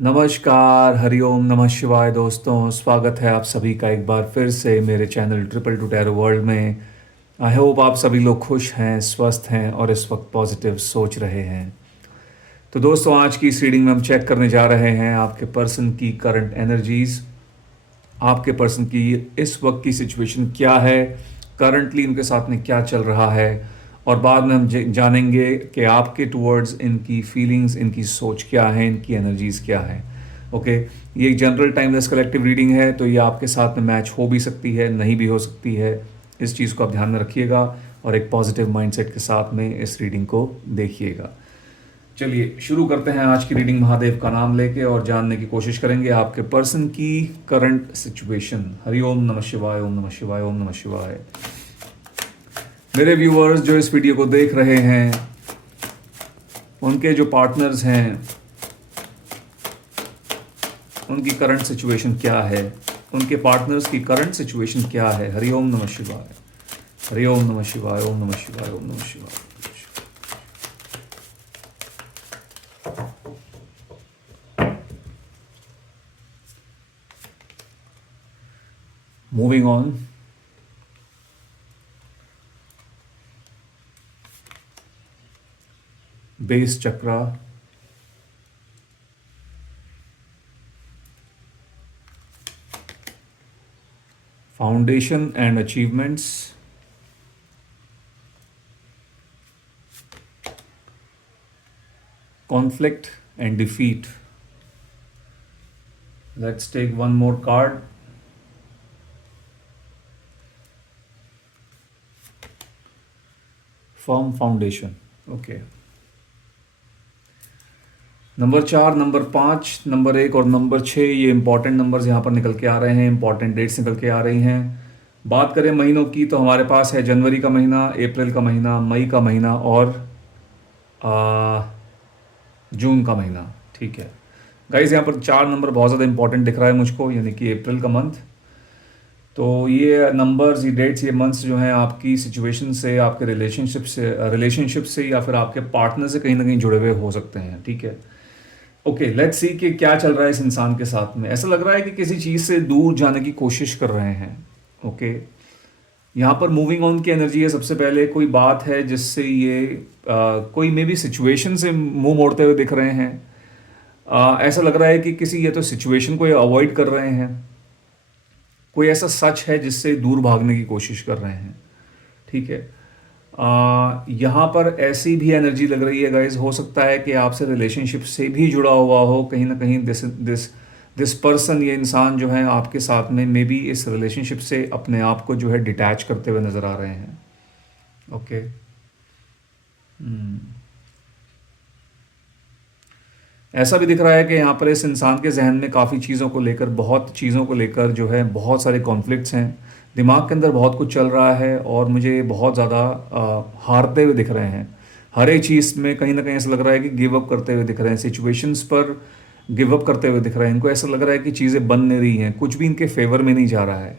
नमस्कार, हरिओम, नमः शिवाय दोस्तों। स्वागत है आप सभी का एक बार फिर से मेरे channel triple two tarot world में। आई होप आप सभी लोग खुश हैं, स्वस्थ हैं और इस वक्त पॉजिटिव सोच रहे हैं। तो दोस्तों, आज की इस रीडिंग में हम चेक करने जा रहे हैं आपके पर्सन की करंट एनर्जीज। आपके पर्सन की इस वक्त की सिचुएशन क्या है, करंटली उनके साथ में क्या चल रहा है, और बाद में हम जानेंगे कि आपके टुवर्ड्स इनकी फीलिंग्स, इनकी सोच क्या है, इनकी एनर्जीज क्या है। ओके, ये एक जनरल टाइमलेस कलेक्टिव रीडिंग है, तो ये आपके साथ में मैच हो भी सकती है, नहीं भी हो सकती है। इस चीज़ को आप ध्यान में रखिएगा और एक पॉजिटिव माइंडसेट के साथ में इस रीडिंग को देखिएगा। चलिए शुरू करते हैं आज की रीडिंग महादेव का नाम लेके और जानने की कोशिश करेंगे आपके पर्सन की करंट सिचुएशन। हरि ओम नमः शिवाय, ओम नमः शिवाय, ओम नमः शिवाय। मेरे व्यूअर्स जो इस वीडियो को देख रहे हैं, उनके जो पार्टनर्स हैं, उनकी करंट सिचुएशन क्या है, उनके पार्टनर्स की करंट सिचुएशन क्या है। हरि ओम नमः शिवाय, हरि ओम नमः शिवाय, ओम नमः शिवाय, ओम नमः शिवाय। Moving on, base chakra, foundation and achievements, conflict and defeat. Let's take one more card. Firm foundation. Okay, number 4, number 5, number 1 और नंबर 6, ये इंपॉर्टेंट नंबर्स यहाँ पर निकल के आ रहे हैं, इंपॉर्टेंट डेट्स निकल के आ रही हैं। बात करें महीनों की तो हमारे पास है जनवरी का महीना, अप्रैल का महीना, मई का महीना और जून का महीना। ठीक है गाइज, यहाँ पर 4 नंबर बहुत ज़्यादा इंपॉर्टेंट दिख रहा है मुझको, यानी कि अप्रैल का मंथ। तो ये नंबर्स, ये डेट्स, ये मंथ्स जो हैं आपकी सिचुएशन से, आपके रिलेशनशिप से या फिर आपके पार्टनर से कहीं ना कहीं जुड़े हुए हो सकते हैं। ठीक है, ओके, लेट्स सी कि क्या चल रहा है इस इंसान के साथ में। ऐसा लग रहा है कि किसी चीज़ से दूर जाने की कोशिश कर रहे हैं। ओके, यहाँ पर मूविंग ऑन की एनर्जी है। सबसे पहले कोई बात है जिससे ये कोई मे बी सिचुएशन से मुंह मोड़ते हुए दिख रहे हैं। ऐसा लग रहा है कि किसी या तो सिचुएशन को ये अवॉइड कर रहे हैं, कोई ऐसा सच है जिससे दूर भागने की कोशिश कर रहे हैं। ठीक है, यहाँ पर ऐसी भी एनर्जी लग रही है गाइज, हो सकता है कि आपसे रिलेशनशिप से भी जुड़ा हुआ हो कहीं ना कहीं। दिस दिस दिस पर्सन, ये इंसान जो है आपके साथ में मे बी इस रिलेशनशिप से अपने आप को जो है डिटैच करते हुए नज़र आ रहे हैं। ओके, ऐसा भी दिख रहा है कि यहाँ पर इस इंसान के जहन में काफ़ी चीज़ों को लेकर, बहुत चीज़ों को लेकर जो है बहुत सारे कॉन्फ्लिक्ट्स हैं। दिमाग के अंदर बहुत कुछ चल रहा है और मुझे बहुत ज़्यादा हारते हुए दिख रहे हैं। हर एक चीज़ में कहीं ना कहीं ऐसा लग रहा है कि गिव अप करते हुए दिख रहे हैं, सिचुएशंस पर गिव अप करते हुए दिख रहे हैं। इनको ऐसा लग रहा है कि चीज़ें बन नहीं रही हैं, कुछ भी इनके फेवर में नहीं जा रहा है।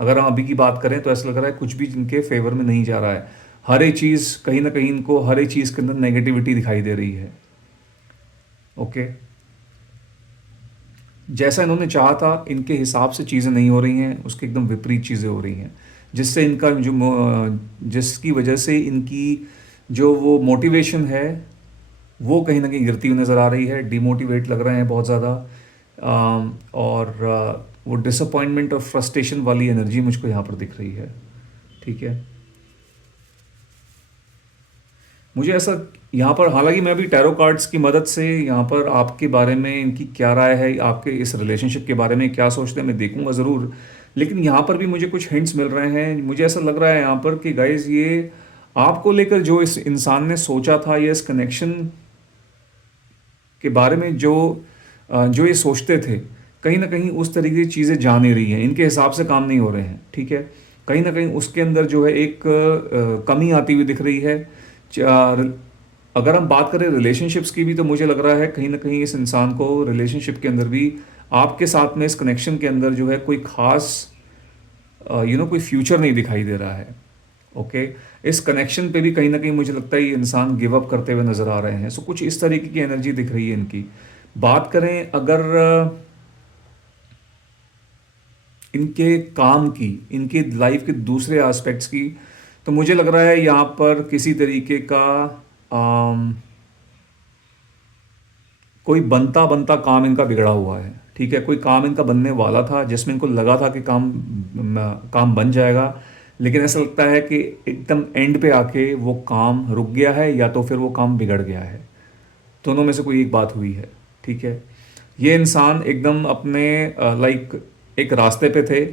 अगर हम अभी की बात करें तो ऐसा लग रहा है कुछ भी इनके फेवर में नहीं जा रहा है। हर एक चीज़ कहीं ना कहीं इनको, हर एक चीज़ के अंदर नेगेटिविटी दिखाई दे रही है। ओके, जैसा इन्होंने चाहा था इनके हिसाब से चीज़ें नहीं हो रही हैं, उसके एकदम विपरीत चीज़ें हो रही हैं, जिससे इनका जो जिसकी वजह से इनकी जो वो मोटिवेशन है वो कहीं ना कहीं गिरती हुई नज़र आ रही है। डिमोटिवेट लग रहे हैं बहुत ज़्यादा, और वो डिसअपॉइंटमेंट और फ्रस्ट्रेशन वाली एनर्जी मुझको यहाँ पर दिख रही है। ठीक है, मुझे ऐसा यहाँ पर, हालांकि मैं अभी टैरो कार्ड्स की मदद से यहाँ पर आपके बारे में, इनकी क्या राय है, आपके इस रिलेशनशिप के बारे में क्या सोचते हैं, मैं देखूंगा ज़रूर। लेकिन यहाँ पर भी मुझे कुछ हिंट्स मिल रहे हैं। मुझे ऐसा लग रहा है यहाँ पर कि गाइज, ये आपको लेकर जो इस इंसान ने सोचा था, या इस कनेक्शन के बारे में जो ये सोचते थे, कहीं ना कहीं उस तरीके की चीज़ें जा नहीं रही हैं, इनके हिसाब से काम नहीं हो रहे हैं। ठीक है, कहीं ना कहीं उसके अंदर जो है एक कमी आती हुई दिख रही है। अगर हम बात करें रिलेशनशिप्स की भी, तो मुझे लग रहा है कहीं ना कहीं इस इंसान को रिलेशनशिप के अंदर भी आपके साथ में, इस कनेक्शन के अंदर जो है कोई खास कोई फ्यूचर नहीं दिखाई दे रहा है। ओके, इस कनेक्शन पे भी कहीं ना कहीं मुझे लगता है ये इंसान गिव अप करते हुए नज़र आ रहे हैं। सो कुछ इस तरीके की एनर्जी दिख रही है इनकी। बात करें अगर इनके काम की, इनके लाइफ के दूसरे एस्पेक्ट्स की, तो मुझे लग रहा है यहाँ पर किसी तरीके का अम, कोई बनता बनता काम इनका बिगड़ा हुआ है। ठीक है, कोई काम इनका बनने वाला था जिसमें इनको लगा था कि काम बन जाएगा, लेकिन ऐसा लगता है कि एकदम एंड पे आके वो काम रुक गया है या तो फिर वो काम बिगड़ गया है। दोनों में से कोई एक बात हुई है। ठीक है, ये इंसान एकदम अपने लाइक एक रास्ते पे थे।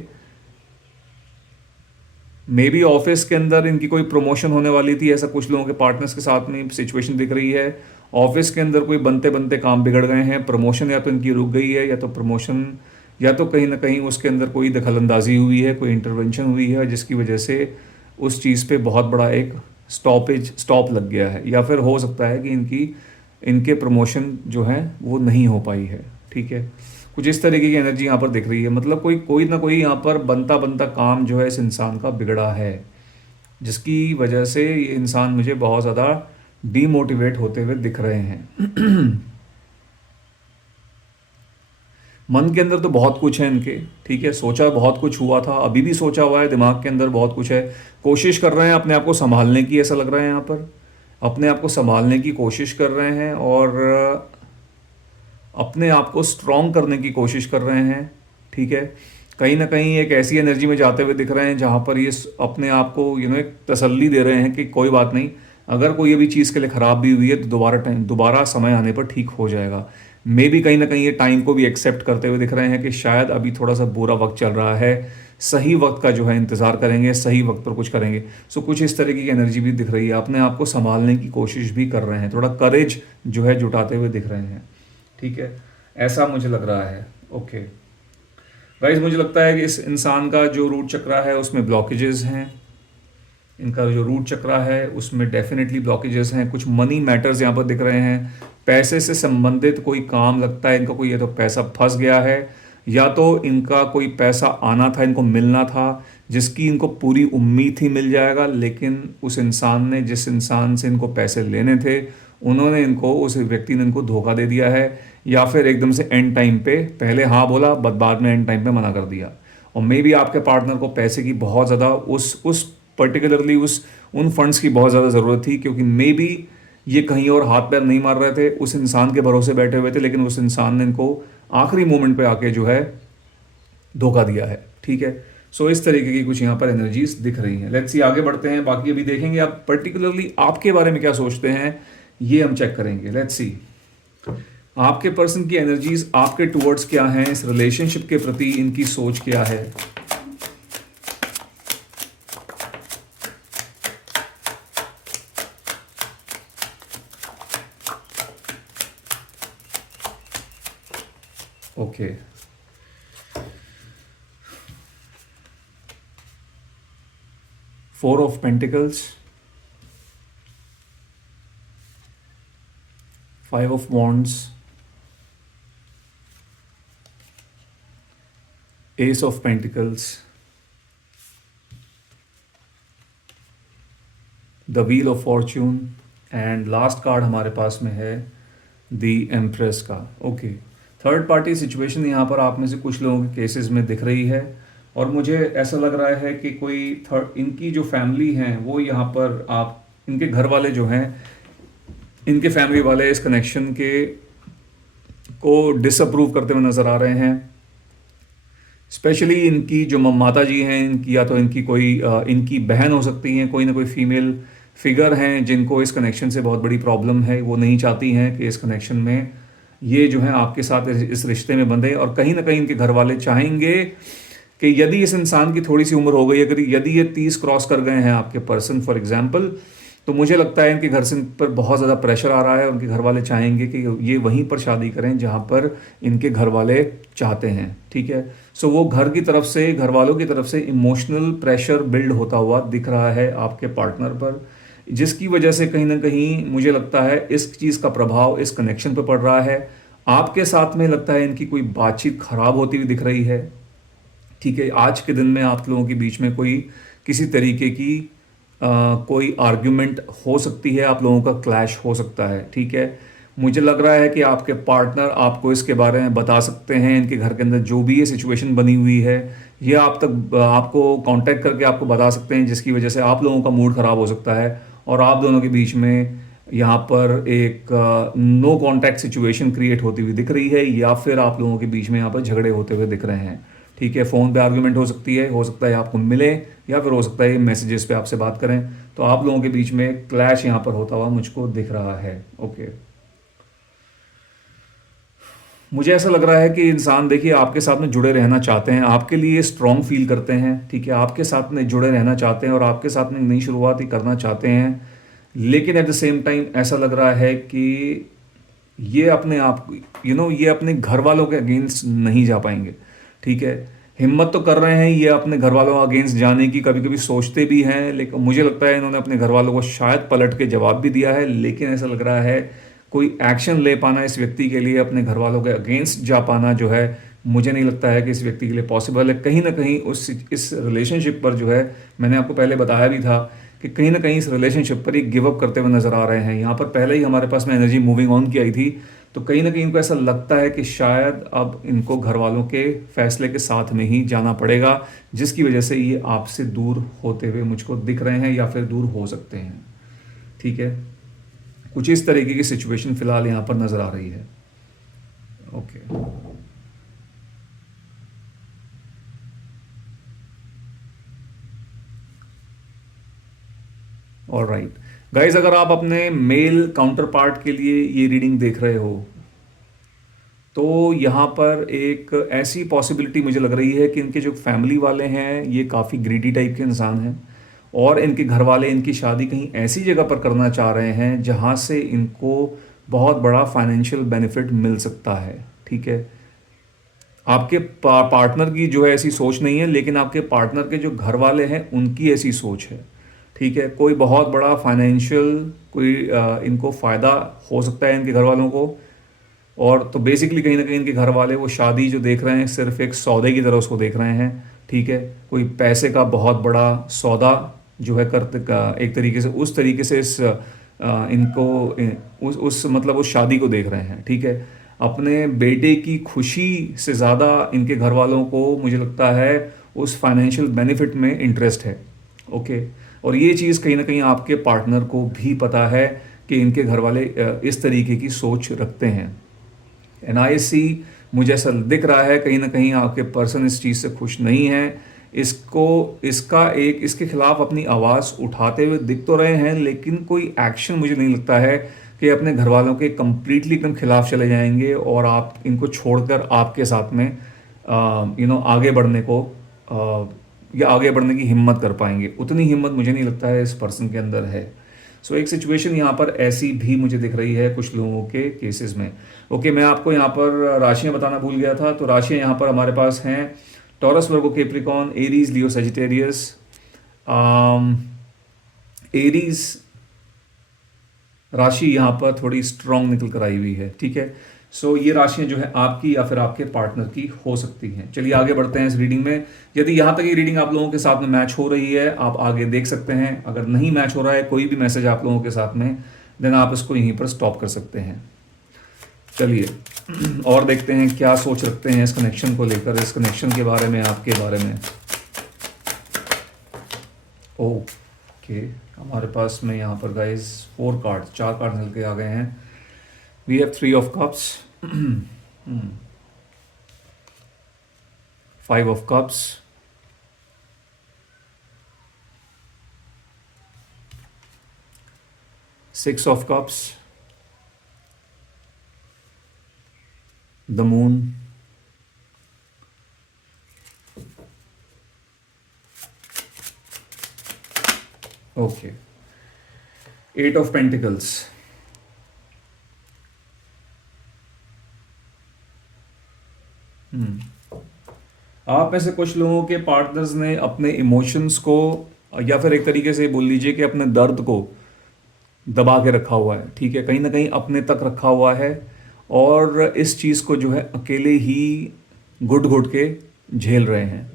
मे बी ऑफिस के अंदर इनकी कोई प्रमोशन होने वाली थी, ऐसा कुछ लोगों के पार्टनर्स के साथ में सिचुएशन दिख रही है। ऑफिस के अंदर कोई बनते बनते काम बिगड़ गए हैं, प्रमोशन या तो इनकी रुक गई है, या तो प्रमोशन, या तो कहीं ना कहीं उसके अंदर कोई दखलंदाजी हुई है, कोई इंटरवेंशन हुई है जिसकी वजह से उस चीज़ पे बहुत बड़ा एक स्टॉप लग गया है। या फिर हो सकता है कि इनके प्रमोशन जो है वो नहीं हो पाई है। ठीक है, कुछ इस तरीके की एनर्जी यहाँ पर दिख रही है। मतलब कोई कोई ना कोई यहाँ पर बनता बनता काम जो है इस इंसान का बिगड़ा है, जिसकी वजह से ये इंसान मुझे बहुत ज़्यादा डीमोटिवेट होते हुए दिख रहे हैं। मन के अंदर तो बहुत कुछ है इनके। ठीक है, सोचा बहुत कुछ हुआ था, अभी भी सोचा हुआ है, दिमाग के अंदर बहुत कुछ है। कोशिश कर रहे हैं अपने आप को संभालने की, ऐसा लग रहा है यहाँ पर अपने आप को संभालने की कोशिश कर रहे हैं और अपने आप को स्ट्रॉन्ग करने की कोशिश कर रहे हैं। ठीक है, कहीं ना कहीं एक ऐसी एनर्जी में जाते हुए दिख रहे हैं जहाँ पर ये अपने आप को एक तसल्ली दे रहे हैं कि कोई बात नहीं, अगर कोई अभी चीज़ के लिए ख़राब भी हुई है तो दोबारा समय आने पर ठीक हो जाएगा। मे भी कहीं ना कहीं ये टाइम को भी एक्सेप्ट करते हुए दिख रहे हैं कि शायद अभी थोड़ा सा बुरा वक्त चल रहा है, सही वक्त का जो है इंतज़ार करेंगे, सही वक्त पर कुछ करेंगे। सो कुछ इस तरीके की एनर्जी भी दिख रही है, अपने आप को संभालने की कोशिश भी कर रहे हैं, थोड़ा करेज जो है जुटाते हुए दिख रहे हैं। ठीक है, ऐसा मुझे लग रहा है। ओके गाइस, मुझे लगता है कि इस इंसान का जो रूट चक्रा है उसमें ब्लॉकेजेस हैं। इनका जो रूट चक्रा है उसमें डेफिनेटली ब्लॉकेजेस हैं। कुछ मनी मैटर्स यहाँ पर दिख रहे हैं, पैसे से संबंधित कोई काम लगता है इनका, कोई या तो पैसा फंस गया है या तो इनका कोई पैसा आना था, इनको मिलना था, जिसकी इनको पूरी उम्मीद थी मिल जाएगा, लेकिन उस इंसान ने, जिस इंसान से इनको पैसे लेने थे, उन्होंने इनको, उस व्यक्ति ने इनको धोखा दे दिया है, या फिर एकदम से एंड टाइम पे पहले हाँ बोला बट बाद में एंड टाइम पे मना कर दिया। और मे बी आपके पार्टनर को पैसे की बहुत ज़्यादा उस पर्टिकुलरली उस उन फंड्स की बहुत ज़्यादा ज़रूरत थी, क्योंकि मे बी ये कहीं और हाथ पैर नहीं मार रहे थे, उस इंसान के भरोसे बैठे हुए थे, लेकिन उस इंसान ने इनको आखिरी मोमेंट पे आके जो है धोखा दिया है। ठीक है, सो इस तरीके की कुछ यहाँ पर एनर्जीज दिख रही हैं। लेट्स सी, आगे बढ़ते हैं, बाकी अभी देखेंगे आप पर्टिकुलरली आपके बारे में क्या सोचते हैं, ये हम चेक करेंगे। लेट्स सी, आपके पर्सन की एनर्जीज आपके टुवर्ड्स क्या हैं, इस रिलेशनशिप के प्रति इनकी सोच क्या है। Okay, four of pentacles, five of wands, S of pentacles, the wheel of Fortune, and last card हमारे पास में है द एम्प्रेस का। ओके, थर्ड पार्टी सिचुएशन यहाँ पर आप में से कुछ लोगों के केसेस में दिख रही है, और मुझे ऐसा लग रहा है कि कोई इनकी जो फैमिली हैं वो यहाँ पर, आप इनके घर वाले जो हैं, इनके फैमिली वाले इस कनेक्शन के को डिसअप्रूव करते हुए नज़र आ रहे हैं। स्पेशली इनकी जो माता जी हैं, इनकी या तो इनकी कोई इनकी बहन हो सकती हैं, कोई ना कोई फीमेल फिगर हैं जिनको इस कनेक्शन से बहुत बड़ी प्रॉब्लम है। वो नहीं चाहती हैं कि इस कनेक्शन में ये जो है आपके साथ इस रिश्ते में बंधे, और कहीं ना कहीं इनके घर वाले चाहेंगे कि यदि इस इंसान की थोड़ी सी उम्र हो गई, अगर यदि ये 30 क्रॉस कर गए हैं आपके पर्सन फॉर एग्जांपल, तो मुझे लगता है इनके घर से इन पर बहुत ज़्यादा प्रेशर आ रहा है। उनके घर वाले चाहेंगे कि ये वहीं पर शादी करें जहाँ पर इनके घर वाले चाहते हैं। ठीक है, सो वो घर की तरफ से, घर वालों की तरफ से इमोशनल प्रेशर बिल्ड होता हुआ दिख रहा है आपके पार्टनर पर, जिसकी वजह से कहीं ना कहीं मुझे लगता है इस चीज़ का प्रभाव इस कनेक्शन पर पड़ रहा है। आपके साथ में लगता है इनकी कोई बातचीत खराब होती हुई दिख रही है। ठीक है, आज के दिन में आप लोगों के बीच में कोई किसी तरीके की कोई आर्ग्यूमेंट हो सकती है, आप लोगों का क्लैश हो सकता है। ठीक है, मुझे लग रहा है कि आपके पार्टनर आपको इसके बारे में बता सकते हैं, इनके घर के अंदर जो भी ये सिचुएशन बनी हुई है ये आप तक आपको कांटेक्ट करके आपको बता सकते हैं, जिसकी वजह से आप लोगों का मूड ख़राब हो सकता है और आप दोनों के बीच में यहाँ पर एक नो कांटेक्ट सिचुएशन क्रिएट होती हुई दिख रही है, या फिर आप लोगों के बीच में यहाँ पर झगड़े होते हुए दिख रहे हैं। ठीक है, फ़ोन पे आर्गुमेंट हो सकती है, हो सकता है आपको मिले, या फिर हो सकता है मैसेजेस पे आपसे बात करें। तो आप लोगों के बीच में क्लैश यहाँ पर होता हुआ मुझको दिख रहा है। ओके, मुझे ऐसा लग रहा है कि इंसान देखिए आपके साथ में जुड़े रहना चाहते हैं, आपके लिए स्ट्रॉन्ग फील करते हैं। ठीक है, आपके साथ में जुड़े रहना चाहते हैं और आपके साथ में नई शुरुआत ही करना चाहते हैं, लेकिन एट द सेम टाइम ऐसा लग रहा है कि ये अपने आप ये अपने घर वालों के अगेंस्ट नहीं जा पाएंगे। ठीक है, हिम्मत तो कर रहे हैं ये अपने घर वालों के अगेंस्ट जाने की, कभी कभी सोचते भी हैं, लेकिन मुझे लगता है इन्होंने अपने घर वालों को शायद पलट के जवाब भी दिया है, लेकिन ऐसा लग रहा है कोई एक्शन ले पाना इस व्यक्ति के लिए, अपने घर वालों के अगेंस्ट जा पाना जो है, मुझे नहीं लगता है कि इस व्यक्ति के लिए पॉसिबल है। कहीं ना कहीं उस इस रिलेशनशिप पर जो है, मैंने आपको पहले बताया भी था कि कहीं ना कहीं इस रिलेशनशिप पर ही गिव अप करते हुए नजर आ रहे हैं। यहाँ पर पहले ही हमारे पास में एनर्जी मूविंग ऑन की आई थी, तो कहीं ना कहीं इनको ऐसा लगता है कि शायद अब इनको घर वालों के फैसले के साथ में ही जाना पड़ेगा, जिसकी वजह से ये आपसे दूर होते हुए मुझको दिख रहे हैं या फिर दूर हो सकते हैं। ठीक है, कुछ इस तरीके की सिचुएशन फिलहाल यहाँ पर नजर आ रही है। ओके, ऑलराइट गाइज, अगर आप अपने मेल काउंटर पार्ट के लिए ये रीडिंग देख रहे हो, तो यहाँ पर एक ऐसी पॉसिबिलिटी मुझे लग रही है कि इनके जो फैमिली वाले हैं ये काफ़ी ग्रीडी टाइप के इंसान हैं, और इनके घर वाले इनकी शादी कहीं ऐसी जगह पर करना चाह रहे हैं जहाँ से इनको बहुत बड़ा फाइनेंशियल बेनिफिट मिल सकता है। ठीक है, आपके पार्टनर की जो है ऐसी सोच नहीं है, लेकिन आपके पार्टनर के जो घर वाले हैं उनकी ऐसी सोच है। ठीक है, कोई बहुत बड़ा फाइनेंशियल कोई इनको फ़ायदा हो सकता है इनके घर वालों को, और तो बेसिकली कहीं ना कहीं इनके घर वाले वो शादी जो देख रहे हैं सिर्फ एक सौदे की तरह उसको देख रहे हैं। ठीक है, कोई पैसे का बहुत बड़ा सौदा जो है करते का एक तरीके से, उस तरीके से इस इनको उस मतलब उस शादी को देख रहे हैं। ठीक है, अपने बेटे की खुशी से ज़्यादा इनके घर वालों को मुझे लगता है उस फाइनेंशियल बेनिफिट में इंटरेस्ट है। ओके, और ये चीज़ कहीं ना कहीं आपके पार्टनर को भी पता है कि इनके घर वाले इस तरीके की सोच रखते हैं। NIC मुझे ऐसा दिख रहा है कहीं ना कहीं आपके पर्सन इस चीज़ से खुश नहीं है, इसके खिलाफ अपनी आवाज़ उठाते हुए दिख तो रहे हैं, लेकिन कोई एक्शन मुझे नहीं लगता है कि अपने घर वालों के कंप्लीटली एकदम खिलाफ चले जाएंगे और आप इनको छोड़कर आपके साथ में आगे बढ़ने को या आगे बढ़ने की हिम्मत कर पाएंगे। उतनी हिम्मत मुझे नहीं लगता है इस पर्सन के अंदर है। सो एक सिचुएशन यहाँ पर ऐसी भी मुझे दिख रही है कुछ लोगों के केसेस में। ओके, मैं आपको यहाँ पर राशियाँ बताना भूल गया था, तो राशियाँ यहाँ पर हमारे पास हैं टॉरस, वर्गो, कैप्रिकॉर्न, एरीज, लियो, सजिटेरियस। एरीज राशि यहाँ पर थोड़ी स्ट्रांग निकल कर आई हुई है। ठीक है, सो ये राशियाँ जो है आपकी या फिर आपके पार्टनर की हो सकती हैं। चलिए आगे बढ़ते हैं इस रीडिंग में। यदि यहाँ तक ये रीडिंग आप लोगों के साथ में मैच हो रही है, आप आगे देख सकते हैं। अगर नहीं मैच हो रहा है कोई भी मैसेज आप लोगों के साथ में, देन आप इसको यहीं पर स्टॉप कर सकते हैं। चलिए और देखते हैं क्या सोच रखते हैं इस कनेक्शन को लेकर, इस कनेक्शन के बारे में, आपके बारे में। ओके, हमारे पास में यहाँ पर गाइस 4 कार्ड निकल के आ गए हैं। We have 3 of cups, 5 of cups, 6 of cups, the moon, okay, 8 of pentacles. आप में से कुछ लोगों के पार्टनर्स ने अपने इमोशंस को, या फिर एक तरीके से बोल लीजिए कि अपने दर्द को दबा के रखा हुआ है। ठीक है, कहीं ना कहीं अपने तक रखा हुआ है, और इस चीज़ को जो है अकेले ही घुट घुट के झेल रहे हैं।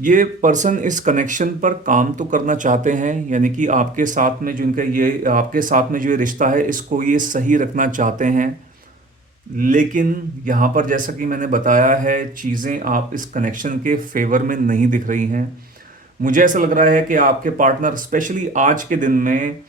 ये पर्सन इस कनेक्शन पर काम तो करना चाहते हैं, यानी कि आपके साथ में जो इनका ये आपके साथ में जो ये रिश्ता है इसको ये सही रखना चाहते हैं। लेकिन यहाँ पर जैसा कि मैंने बताया है, चीज़ें आप इस कनेक्शन के फेवर में नहीं दिख रही हैं। मुझे ऐसा लग रहा है कि आपके पार्टनर स्पेशली आज के दिन में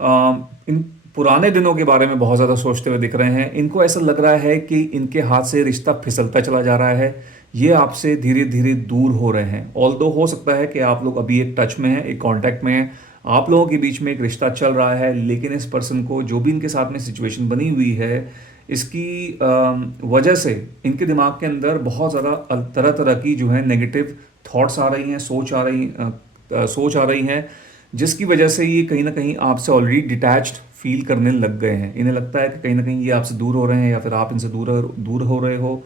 इन पुराने दिनों के बारे में बहुत ज़्यादा सोचते हुए दिख रहे हैं। इनको ऐसा लग रहा है कि इनके हाथ से रिश्ता फिसलता चला जा रहा है, ये आपसे धीरे धीरे दूर हो रहे हैं। ऑल्दो हो सकता है कि आप लोग अभी एक टच में हैं, एक कांटेक्ट में हैं, आप लोगों के बीच में एक रिश्ता चल रहा है, लेकिन इस पर्सन को जो भी इनके साथ में सिचुएशन बनी हुई है, इसकी वजह से इनके दिमाग के अंदर बहुत ज़्यादा तरह तरह की जो है नेगेटिव थॉट्स आ रही हैं, सोच आ रही हैं, जिसकी वजह से ये कहीं ना कहीं आपसे ऑलरेडी डिटैच्ड फील करने लग गए हैं। इन्हें लगता है कि कहीं ना कहीं ये आपसे दूर हो रहे हैं या फिर आप इनसे दूर हो रहे हो।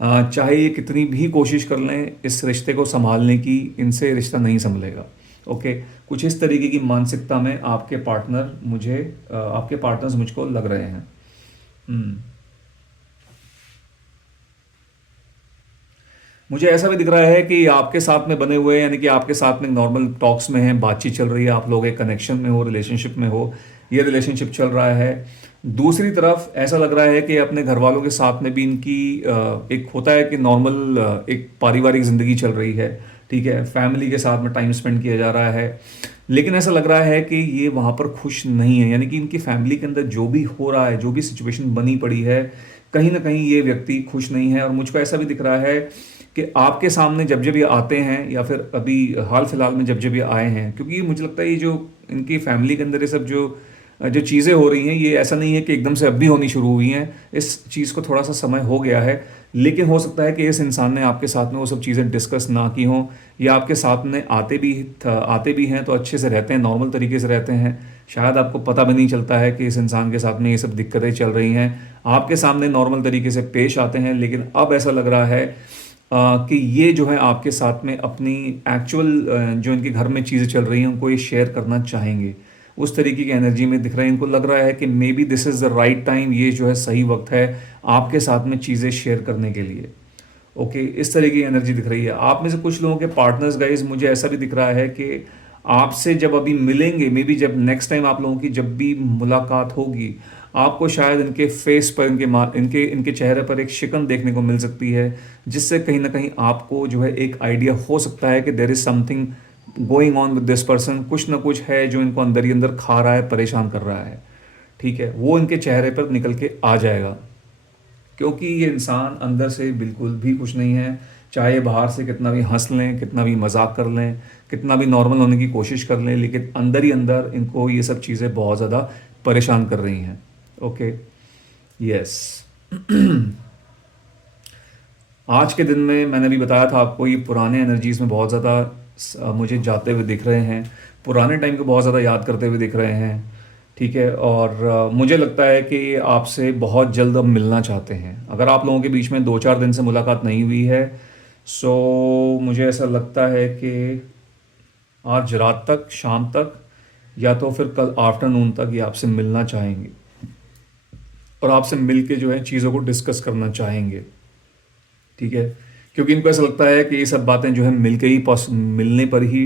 चाहे ये कितनी भी कोशिश कर लें इस रिश्ते को संभालने की, इनसे रिश्ता नहीं संभलेगा। ओके, कुछ इस तरीके की मानसिकता में आपके पार्टनर्स मुझको लग रहे हैं। हम्म मुझे ऐसा भी दिख रहा है कि आपके साथ में बने हुए, यानी कि आपके साथ में नॉर्मल टॉक्स में हैं, बातचीत चल रही है, आप लोग एक कनेक्शन में हो, रिलेशनशिप में हो, ये रिलेशनशिप चल रहा है। दूसरी तरफ ऐसा लग रहा है कि अपने घर वालों के साथ में भी इनकी एक होता है कि नॉर्मल एक पारिवारिक ज़िंदगी चल रही है, ठीक है, फैमिली के साथ में टाइम स्पेंड किया जा रहा है। लेकिन ऐसा लग रहा है कि ये वहाँ पर खुश नहीं है, यानी कि इनकी फैमिली के अंदर जो भी हो रहा है, जो भी सिचुएशन बनी पड़ी है, कहीं ना कहीं ये व्यक्ति खुश नहीं है। और मुझको ऐसा भी दिख रहा है कि आपके सामने जब जब ये आते हैं या फिर अभी हाल फिलहाल में जब जब ये आए हैं, क्योंकि ये मुझे लगता है ये जो इनकी फैमिली के अंदर ये सब जो जो चीज़ें हो रही हैं, ये ऐसा नहीं है कि एकदम से अब भी होनी शुरू हुई हैं। इस चीज़ को थोड़ा सा समय हो गया है, लेकिन हो सकता है कि इस इंसान ने आपके साथ में वो सब चीज़ें डिस्कस ना की हों, या आपके साथ में आते भी हैं तो अच्छे से रहते हैं, नॉर्मल तरीके से रहते हैं। शायद आपको पता भी नहीं चलता है कि इस इंसान के साथ में ये सब दिक्कतें चल रही हैं, आपके सामने नॉर्मल तरीके से पेश आते हैं। लेकिन अब ऐसा लग रहा है कि ये जो है आपके साथ में अपनी एक्चुअल जो इनके घर में चीज़ें चल रही हैं उनको ये शेयर करना चाहेंगे। उस तरीके की एनर्जी में दिख रहे हैं। इनको लग रहा है कि may be this is the right time, ये जो है सही वक्त है आपके साथ में चीज़ें शेयर करने के लिए। ओके, इस तरह की एनर्जी दिख रही है। आप में से कुछ लोगों के पार्टनर्स गाइज, मुझे ऐसा भी दिख रहा है कि आपसे जब अभी मिलेंगे, मे बी जब नेक्स्ट टाइम आप लोगों की जब भी मुलाकात होगी, आपको शायद इनके फेस पर, इनके चेहरे पर एक शिकन देखने को मिल सकती है, जिससे कहीं ना कहीं आपको जो है एक आइडिया हो सकता है कि there is something going on with this person. कुछ ना कुछ है जो इनको अंदर ही अंदर खा रहा है, परेशान कर रहा है, ठीक है, वो इनके चेहरे पर निकल के आ जाएगा। क्योंकि ये इंसान अंदर से बिल्कुल भी खुश नहीं है। चाहे बाहर से कितना भी हंस लें, कितना भी मजाक कर लें, कितना भी नॉर्मल होने की कोशिश कर लें, लेकिन अंदर ही अंदर इनको ये सब चीज़ें बहुत ज़्यादा परेशान कर रही हैं। Okay, yes. आज के दिन में मैंने भी बताया था आपको, ये पुराने एनर्जीज में बहुत ज़्यादा मुझे जाते हुए दिख रहे हैं, पुराने टाइम को बहुत ज़्यादा याद करते हुए दिख रहे हैं, ठीक है। और मुझे लगता है कि ये आपसे बहुत जल्द अब मिलना चाहते हैं। अगर आप लोगों के बीच में 2-4 दिन से मुलाकात नहीं हुई है, सो मुझे ऐसा लगता है कि आज रात तक, शाम तक, या तो फिर कल आफ्टरनून तक ये आपसे मिलना चाहेंगे और आपसे मिल के जो है चीज़ों को डिस्कस करना चाहेंगे, ठीक है। क्योंकि इनको ऐसा लगता है कि ये सब बातें जो है मिलने पर ही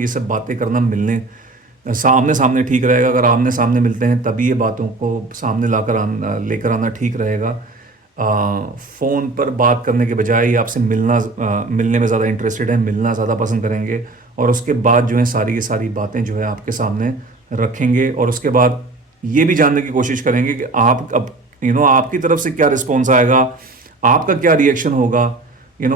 ये सब बातें करना, मिलने सामने सामने ठीक रहेगा। अगर आमने सामने मिलते हैं तभी ये बातों को सामने लेकर आना ठीक रहेगा। फ़ोन पर बात करने के बजाय ये आपसे मिलने में ज़्यादा इंटरेस्टेड है, मिलना ज़्यादा पसंद करेंगे, और उसके बाद जो है सारी की सारी बातें जो है आपके सामने रखेंगे, और उसके बाद ये भी जानने की कोशिश करेंगे कि आप अब आपकी तरफ से क्या रिस्पॉन्स आएगा, आपका क्या रिएक्शन होगा,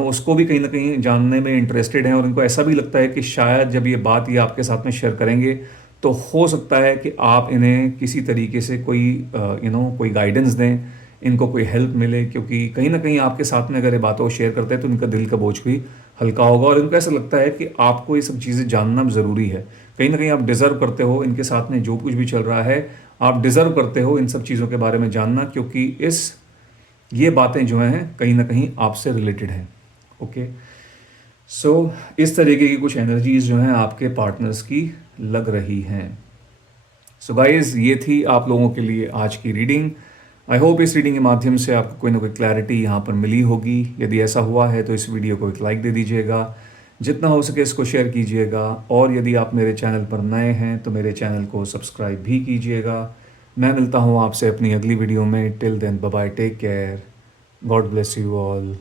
उसको भी कहीं ना कहीं जानने में इंटरेस्टेड हैं। और इनको ऐसा भी लगता है कि शायद जब ये बात ये आपके साथ में शेयर करेंगे तो हो सकता है कि आप इन्हें किसी तरीके से कोई गाइडेंस दें, इनको कोई हेल्प मिले, क्योंकि कहीं ना कहीं आपके साथ में अगर ये बातों को शेयर करते हैं तो इनका दिल का बोझ भी हल्का होगा। और इनको ऐसा लगता है कि आपको ये सब चीज़ें जानना ज़रूरी है। कहीं ना कहीं आप डिज़र्व करते हो इनके साथ में जो कुछ भी चल रहा है, आप डिज़र्व करते हो इन सब चीज़ों के बारे में जानना, क्योंकि ये बातें जो हैं कहीं ना कहीं आपसे रिलेटेड हैं। ओके, सो इस तरीके की कुछ एनर्जीज जो हैं आपके पार्टनर्स की लग रही हैं। सो गाइज, ये थी आप लोगों के लिए आज की रीडिंग। आई होप इस रीडिंग के माध्यम से आपको कोई ना कोई क्लैरिटी यहाँ पर मिली होगी। यदि ऐसा हुआ है तो इस वीडियो को एक लाइक दे दीजिएगा। जितना हो सके इसको शेयर कीजिएगा, और यदि आप मेरे चैनल पर नए हैं तो मेरे चैनल को सब्सक्राइब भी कीजिएगा। मैं मिलता हूँ आपसे अपनी अगली वीडियो में। Till then bye bye, take care, God bless you all.